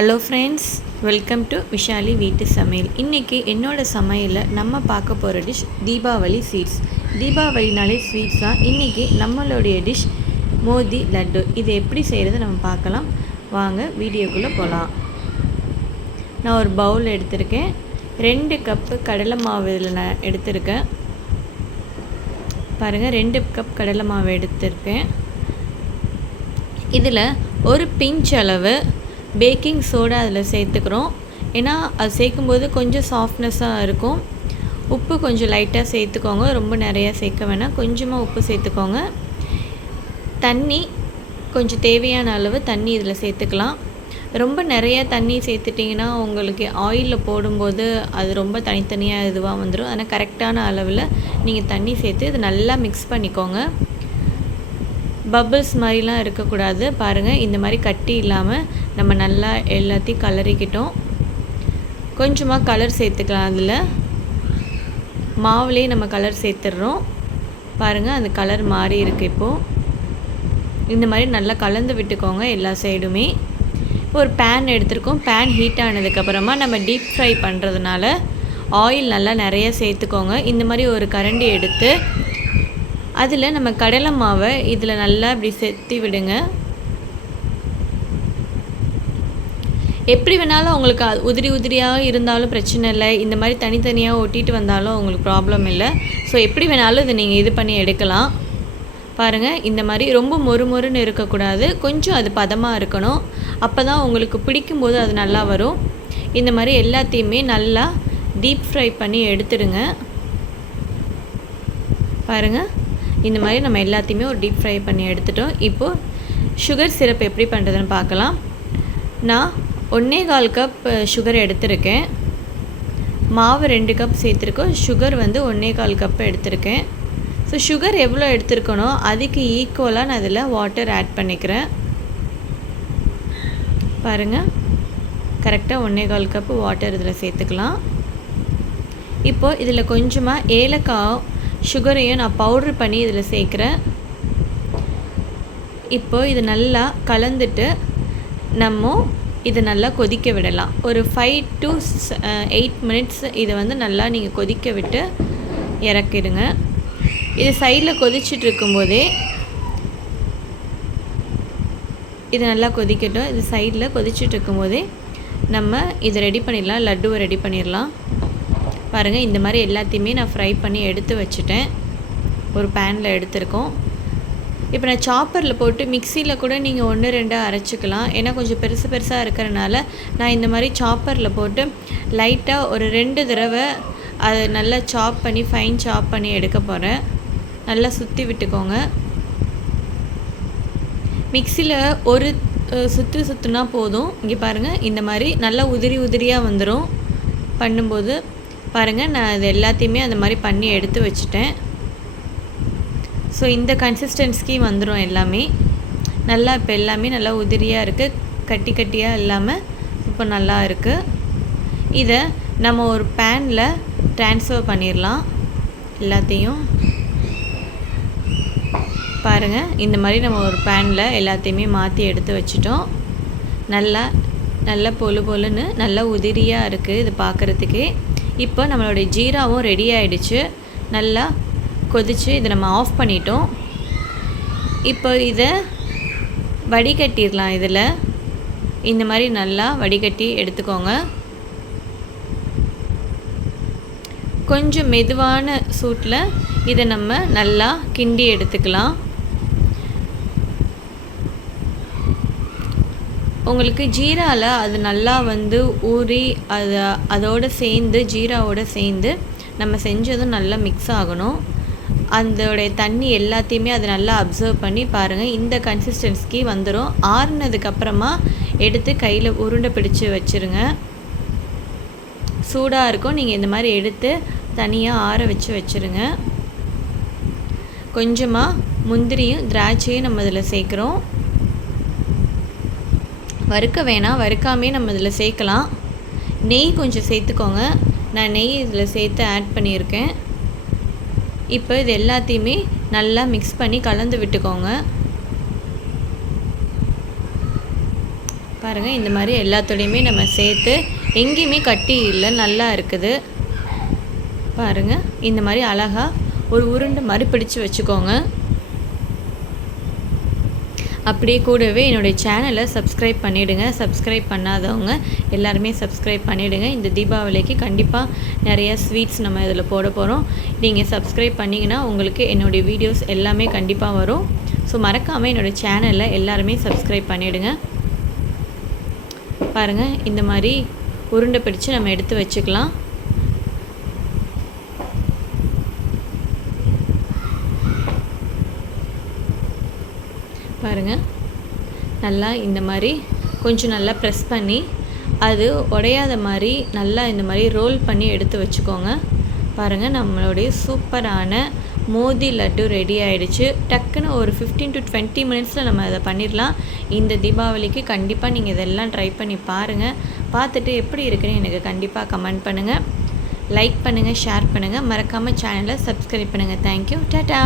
Hello friends, welcome to Vishali வீட்டு சமையல். இன்றைக்கி என்னோடய சமையலில் நம்ம பார்க்க போகிற டிஷ் தீபாவளி ஸ்வீட்ஸ். தீபாவளினாலே ஸ்வீட்ஸ் தான். இன்றைக்கி நம்மளுடைய டிஷ் மோதி லட்டு. இது எப்படி செய்கிறது நம்ம பார்க்கலாம். வாங்க வீடியோக்குள்ளே போகலாம். நான் ஒரு பவுல் எடுத்திருக்கேன். 2 கப்பு கடலை மாவு இதில் நான் எடுத்திருக்கேன். பாருங்கள், 2 கப் கடலை மாவு எடுத்திருக்கேன். இதில் ஒரு பிஞ்ச் அளவு பேக்கிங் சோடா அதில் சேர்த்துக்கிறோம். ஏன்னா அது சேர்க்கும்போது கொஞ்சம் சாஃப்ட்னஸாக இருக்கும். உப்பு கொஞ்சம் லைட்டாக சேர்த்துக்கோங்க, ரொம்ப நிறையா சேர்க்க வேணாம். கொஞ்சமாக உப்பு சேர்த்துக்கோங்க. தண்ணி கொஞ்சம் தேவையான அளவு தண்ணி இதில் சேர்த்துக்கலாம். ரொம்ப நிறையா தண்ணி சேர்த்துட்டிங்கன்னா உங்களுக்கு ஆயிலில் போடும்போது அது ரொம்ப தனித்தனியாக இதுவாக வந்துடும். ஆனால் கரெக்டான அளவில் நீங்கள் தண்ணி சேர்த்து இது நல்லா மிக்ஸ் பண்ணிக்கோங்க. பபிள்ஸ் மாதிரிலாம் இருக்கக்கூடாது. பாருங்கள், இந்த மாதிரி கட்டி இல்லாமல் நம்ம நல்லா எல்லாத்தையும் கலரிக்கிட்டோம். கொஞ்சமாக கலர் சேர்த்துக்கலாம். அதில் மாவுலேயே நம்ம கலர் சேர்த்துடுறோம். பாருங்கள், அந்த கலர் மாறி இருக்குது. இப்போது இந்த மாதிரி நல்லா கலந்து விட்டுக்கோங்க எல்லா சைடுமே. இப்போ ஒரு பேன் எடுத்துருக்கோம். பேன் ஹீட் ஆனதுக்கப்புறமா நம்ம டீப் ஃப்ரை பண்ணுறதுனால ஆயில் நல்லா நிறைய சேர்த்துக்கோங்க. இந்த மாதிரி ஒரு கரண்டி எடுத்து அதில் நம்ம கடலை மாவை இதில் நல்லா இப்படி சேர்த்து விடுங்க. எப்படி வேணாலும் உங்களுக்கு உதிரி உதிரியாக இருந்தாலும் பிரச்சனை இல்லை. இந்த மாதிரி தனித்தனியாக ஒட்டிட்டு வந்தாலும் உங்களுக்கு ப்ராப்ளம் இல்லை. ஸோ எப்படி வேணாலும் இதை நீங்கள் இது பண்ணி எடுக்கலாம். பாருங்கள், இந்த மாதிரி ரொம்ப மொறுமொறுன்னு இருக்கக்கூடாது. கொஞ்சம் அது பதமாக இருக்கணும். அப்போ தான் உங்களுக்கு பிடிக்கும்போது அது நல்லா வரும். இந்த மாதிரி எல்லாத்தையுமே நல்லா டீப் ஃப்ரை பண்ணி எடுத்துடுங்க. பாருங்கள், இந்த மாதிரி நம்ம எல்லாத்தையுமே ஒரு டீப் ஃப்ரை பண்ணி எடுத்துட்டோம். இப்போது சுகர் சிரப் எப்படி பண்ணுறதுன்னு பார்க்கலாம். நான் 1.25 கப் சுகர் எடுத்திருக்கேன். மாவு 2 கப் சேர்த்துருக்கோம். சுகர் வந்து 1.25 கப் எடுத்திருக்கேன். ஸோ சுகர் எவ்வளோ எடுத்துருக்கணும் அதுக்கு ஈக்குவலாக நான் இதில் வாட்டர் ஆட் பண்ணிக்கிறேன். பாருங்கள், கரெக்டாக 1.25 கப் வாட்டர் இதில் சேர்த்துக்கலாம். இப்போது இதில் கொஞ்சமாக ஏலக்காய் சுகரையும் நான் பவுட்ரு பண்ணி இதில் சேர்க்குறேன். இப்போ இது நல்லா கலந்துட்டு நம்ம இதை நல்லா கொதிக்க விடலாம். ஒரு 5 to 8 மினிட்ஸ் இதை வந்து நல்லா நீங்கள் கொதிக்க விட்டு இறக்கிடுங்க. இது சைடில் கொதிச்சுட்டு இருக்கும்போதே இது நல்லா கொதிக்கட்டும். இது சைடில் கொதிச்சுட்டு இருக்கும்போதே நம்ம இதை ரெடி பண்ணிடலாம். லட்டுவை ரெடி பண்ணிடலாம். பாருங்கள், இந்த மாதிரி எல்லாத்தையுமே நான் ஃப்ரை பண்ணி எடுத்து வச்சுட்டேன். ஒரு பேனில் எடுத்துருக்கோம். இப்போ நான் சாப்பரில் போட்டு மிக்சியில் கூட நீங்கள் 1-2 அரைச்சிக்கலாம். ஏன்னா கொஞ்சம் பெருசு பெருசாக இருக்கிறனால நான் இந்த மாதிரி சாப்பரில் போட்டு லைட்டாக ஒரு 2 தடவை அதை நல்லா சாப் பண்ணி ஃபைன் சாப் பண்ணி எடுக்க போகிறேன். நல்லா சுற்றி விட்டுக்கோங்க. மிக்சியில் ஒரு சுற்றுனா போதும். இங்கே பாருங்கள், இந்த மாதிரி நல்லா உதிரி உதிரியாக வந்துடும். பண்ணும்போது பாருங்கள், நான் இது எல்லாத்தையுமே அந்த மாதிரி பண்ணி எடுத்து வச்சுட்டேன். ஸோ இந்த கன்சிஸ்டன்சிக்கு வந்துடும் எல்லாமே. நல்லா இப்போ எல்லாமே நல்லா உதிரியாக இருக்குது, கட்டி கட்டியாக இல்லாமல் இப்போ நல்லா இருக்குது. இதை நம்ம ஒரு பேனில் ட்ரான்ஸ்ஃபர் பண்ணிடலாம் எல்லாத்தையும். பாருங்கள், இந்த மாதிரி நம்ம ஒரு பேனில் எல்லாத்தையுமே மாற்றி எடுத்து வச்சிட்டோம். நல்லா பொழு பொழுன்னு நல்லா உதிரியாக இருக்குது இது பார்க்குறதுக்கே. இப்போ நம்மளுடைய ஜீராவும் ரெடி ஆகிடுச்சு. நல்லா கொதித்து இதை நம்ம ஆஃப் பண்ணிட்டோம். இப்போ இதை வடிகட்டிடலாம். இதில் இந்த மாதிரி நல்லா வடிகட்டி எடுத்துக்கோங்க. கொஞ்சம் மெதுவான சூட்டில் இதை நம்ம நல்லா கிண்டி எடுத்துக்கலாம். உங்களுக்கு ஜீராவில் அது நல்லா வந்து ஊறி அதோடு சேர்ந்து ஜீராவோடு சேர்ந்து நம்ம செஞ்சதும் நல்லா மிக்ஸ் ஆகணும். அதோடைய தண்ணி எல்லாத்தையுமே அது நல்லா அப்சர்வ் பண்ணி பாருங்கள், இந்த கன்சிஸ்டன்சிக்கு வந்துடும். ஆறுனதுக்கப்புறமா எடுத்து கையில் உருண்டை பிடிச்சி வச்சுருங்க. சூடாக இருக்கும். நீங்கள் இந்த மாதிரி எடுத்து தனியாக ஆற வச்சுருங்க. கொஞ்சமாக முந்திரியும் திராட்சையும் நம்ம இதில் சேர்க்குறோம். வறுக்க வேணாம், வறுக்காமே நம்ம இதில் சேர்க்கலாம். நெய் கொஞ்சம் சேர்த்துக்கோங்க. நான் நெய் இதில் சேர்த்து ஆட் பண்ணியிருக்கேன். இப்போ இது எல்லாத்தையுமே நல்லா மிக்ஸ் பண்ணி கலந்து விட்டுக்கோங்க. பாருங்கள், இந்த மாதிரி எல்லாத்தோடையுமே நம்ம சேர்த்து எங்கேயுமே கட்டி இல்லை, நல்லா இருக்குது பாருங்கள். இந்த மாதிரி அழகாக ஒரு உருண்டை மாதிரி பிடிச்சு வச்சுக்கோங்க. அப்படியே கூடவே என்னுடைய சேனலை சப்ஸ்கிரைப் பண்ணிவிடுங்க. சப்ஸ்கிரைப் பண்ணாதவங்க எல்லாருமே சப்ஸ்கிரைப் பண்ணிவிடுங்க. இந்த தீபாவளிக்கு கண்டிப்பாக நிறைய ஸ்வீட்ஸ் நம்ம இதில் போட போகிறோம். நீங்கள் சப்ஸ்கிரைப் பண்ணிங்கன்னா உங்களுக்கு என்னுடைய வீடியோஸ் எல்லாமே கண்டிப்பாக வரும். ஸோ மறக்காமல் என்னோடய சேனலை எல்லாருமே சப்ஸ்கிரைப் பண்ணிவிடுங்க. பாருங்கள், இந்த மாதிரி உருண்டை பிடிச்சு நம்ம எடுத்து வச்சுக்கலாம். பாருங்கள், நல்லா இந்த மாதிரி கொஞ்சம் நல்லா ப்ரெஸ் பண்ணி அது உடையாத மாதிரி நல்லா இந்த மாதிரி ரோல் பண்ணி எடுத்து வச்சுக்கோங்க. பாருங்கள், நம்மளுடைய சூப்பரான மோதி லட்டு ரெடி ஆகிடுச்சு. டக்குன்னு ஒரு 15 to 20 மினிட்ஸில் நம்ம அதை பண்ணிடலாம். இந்த தீபாவளிக்கு கண்டிப்பாக நீங்கள் இதெல்லாம் ட்ரை பண்ணி பாருங்கள். பார்த்துட்டு எப்படி இருக்குன்னு எனக்கு கண்டிப்பாக கமெண்ட் பண்ணுங்கள். லைக் பண்ணுங்கள், ஷேர் பண்ணுங்கள், மறக்காமல் சேனலை சப்ஸ்கிரைப் பண்ணுங்கள். தேங்க்யூ, டாடா.